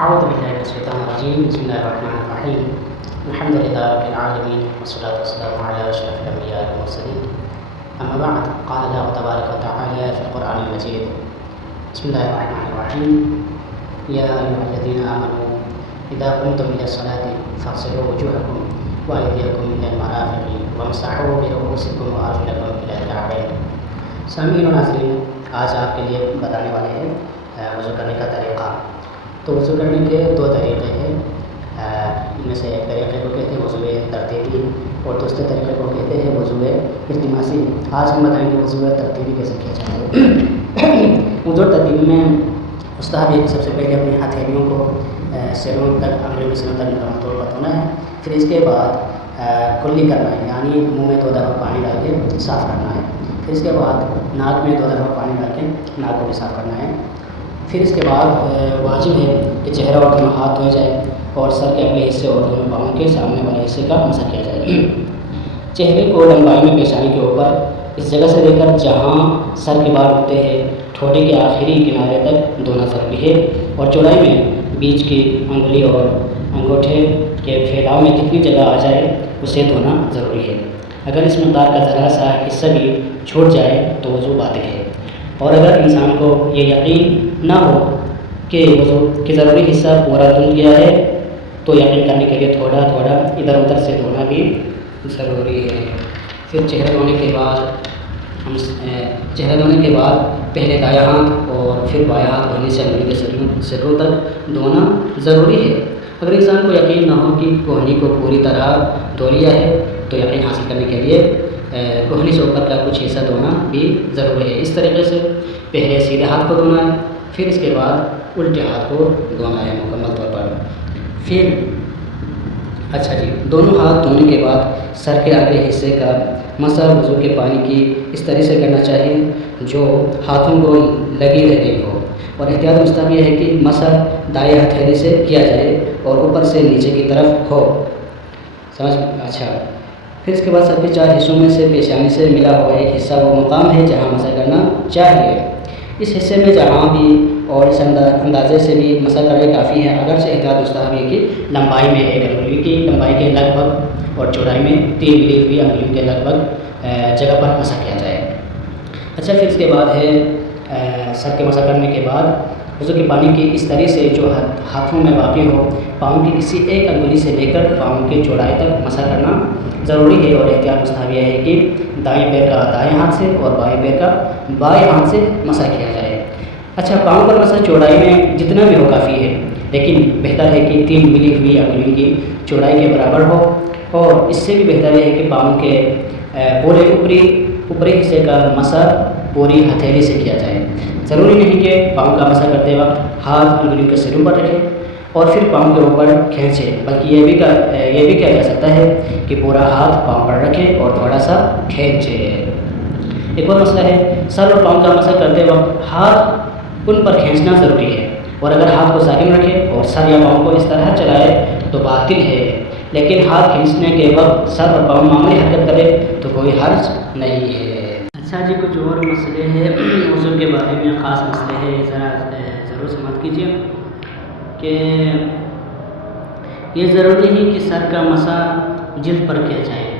أعوذ بالله من الشيطان الرجيم. بسم الله الرحمن الرحيم. الحمد لله رب العالمين والصلاة والسلام على أشرف الأنبياء والمرسلين. أما بعد، قال الله تبارك وتعالى في القرآن المجيد: بسم الله الرحمن الرحيم. يا أيها الذين آمنوا إذا قمتم إلى الصلاة فاغسلوا وجوهكم وأيديكم إلى المرافق وامسحوا برؤوسكم وأرجلكم إلى الكعبين. سامعین و ناظرین، آج آپ کے لیے بتانے والے ہیں وضو کرنے کا طریقہ. تو وضو کرنے کے دو طریقے ہیں. ان میں سے ایک طریقے کو کہتے ہیں وضو ترتیبی اور دوسرے طریقے کو کہتے ہیں وضو التماسی. آج ہم بتائیں گے وضو ترتیبی کیسے کیا جاتا ہے. وضو ترتیبی میں مستحب ہے کہ سب سے پہلے اپنی ہتھیلیوں کو سروں تک، انگلیوں کے سروں تک مکمل طور پر دھونا ہے. پھر اس کے بعد کلی کرنا ہے، یعنی منہ میں 2 دفعہ پانی ڈال کے صاف کرنا ہے. پھر اس کے بعد ناک میں 2 دفعہ پانی ڈال کے ناک کو بھی صاف کرنا ہے. پھر اس کے بعد واجب ہے کہ چہرہ اور دونوں ہاتھ دھوئے جائے اور سر کے اگلے حصے اور دونوں پاؤں کے سامنے والے حصے کا مسح کیا جائے. چہرے کو لمبائی میں پیشانی کے اوپر اس جگہ سے لے کر جہاں سر کے بال اٹھتے ہیں ٹھوڑے کے آخری کنارے تک دھونا ضروری ہے، اور چوڑائی میں بیچ کی انگلی اور انگوٹھے کے پھیلاؤ میں کتنی جگہ آ جائے اسے دھونا ضروری ہے. اگر اس مقدار کا ذرا سا حصہ بھی چھوٹ جائے تو وضو باطل ہے. اور اگر انسان کو یہ یقین نہ ہو کہ وضو کی ضروری حصہ پورا دھل گیا ہے تو یقین کرنے کے لیے تھوڑا تھوڑا ادھر ادھر سے دھونا بھی ضروری ہے. پھر چہرہ دھونے کے بعد پہلے دایاں ہاتھ اور پھر بایاں ہاتھ دھونے سے انگلی کے سروں تک دھونا ضروری ہے. اگر انسان کو یقین نہ ہو کہ کوہنی کو پوری طرح دھو لیا ہے تو یقین حاصل کرنے کے لیے کوہنی سے اوپر کا کچھ حصہ دھونا بھی ضروری ہے. اس طریقے سے پہلے سیدھے ہاتھ کو دھونا ہے، پھر اس کے بعد الٹے ہاتھ کو دھونا ہے مکمل طور پر. پھر دونوں ہاتھ دھونے کے بعد سر کے اگلے حصے کا مسح وضو کے پانی کی اس طرح سے کرنا چاہیے جو ہاتھوں کو لگی رہ گئی ہو، اور احتیاط مستحب یہ ہے کہ مسح دائیں ہتھیلی سے کیا جائے اور اوپر سے نیچے کی طرف ہو. پھر اس کے بعد سر کے 4 حصوں میں سے پیشانی سے ملا ہوا ایک حصہ وہ مقام ہے جہاں مسح کرنا چاہیے. اس حصے میں جہاں بھی اور اس اندازے سے بھی مسح کرنے کافی ہے، اگرچہ احتیاط مستحب ہے کہ لمبائی میں 1 انگلی کی لمبائی کے لگ بھگ اور چوڑائی میں 3 ملی ہوئی انگلیوں کے لگ بھگ جگہ پر مسح کیا جائے. پھر اس کے بعد ہے سر کے مسح کرنے کے بعد وضو کے پانی کی اس طرح سے جو ہاتھوں میں واقع ہو پاؤں کی کسی ایک انگلی سے لے کر پاؤں کے چوڑائی تک مسح کرنا ضروری ہے، اور احتیاط مستحب یہ ہے کہ دائیں پیر کا دائیں ہاتھ سے اور بائیں پیر کا بائیں ہاتھ سے مسح کیا جائے. پاؤں پر مسح چوڑائی میں جتنا بھی ہو کافی ہے، لیکن بہتر ہے کہ 3 ملی ہوئی انگلیوں کی چوڑائی کے برابر ہو، اور اس سے بھی بہتر ہے کہ پاؤں کے پورے اوپری حصے کا مسح پوری ہتھیلی سے کیا جائے. ضروری نہیں کہ پاؤں کا مسح کرتے وقت ہاتھ انگلیوں کے سروں پر رکھے اور پھر پاؤں کے اوپر کھینچے، بلکہ یہ بھی کیا جا سکتا ہے کہ پورا ہاتھ پاؤں پر رکھے اور تھوڑا سا کھینچے. ایک اور مسئلہ ہے، سر اور پاؤں کا مسح کرتے وقت ہاتھ ان پر کھینچنا ضروری ہے، اور اگر ہاتھ کو ساکن رکھے اور سر یا پاؤں کو اس طرح چلائے تو باطل ہے، لیکن ہاتھ کھینچنے کے وقت سر اور پاؤں معمولی حرکت کرے تو کوئی حرج نہیں ہے. کچھ اور مسئلے ہیں وضو کے بارے میں، خاص مسئلے ہیں، ضرور سماعت کیجیے کہ یہ ضروری نہیں کہ سر کا مسح جلد پر کیا جائے،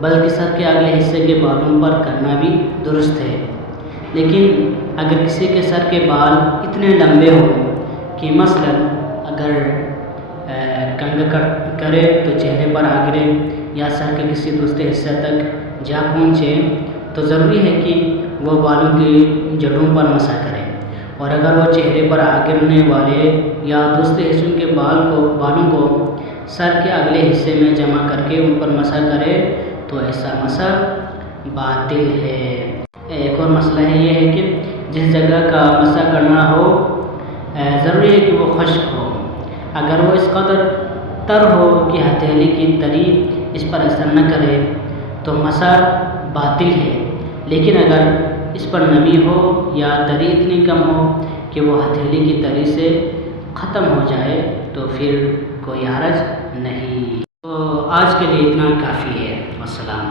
بلکہ سر کے اگلے حصے کے بالوں پر کرنا بھی درست ہے. لیکن اگر کسی کے سر کے بال اتنے لمبے ہوں کہ مثلا اگر کنگھ کرے تو چہرے پر آ گرے یا سر کے کسی دوسرے حصے تک جا پہنچے تو ضروری ہے کہ وہ بالوں کی جڑوں پر مسح کرے، اور اگر وہ چہرے پر آ گرنے والے یا دوسرے حصوں کے بالوں کو سر کے اگلے حصے میں جمع کر کے ان پر مسح کرے تو ایسا مسح باطل ہے. ایک اور مسئلہ یہ ہے کہ جس جگہ کا مسح کرنا ہو ضروری ہے کہ وہ خشک ہو. اگر وہ اس قدر تر ہو کہ ہتھیلی کی تری اس پر اثر نہ کرے تو مسح باطل ہے، لیکن اگر اس پر نمی ہو یا تری اتنی کم ہو کہ وہ ہتھیلی کی تری سے ختم ہو جائے تو پھر کوئی حرج نہیں. تو آج کے لیے اتنا کافی ہے. السلام.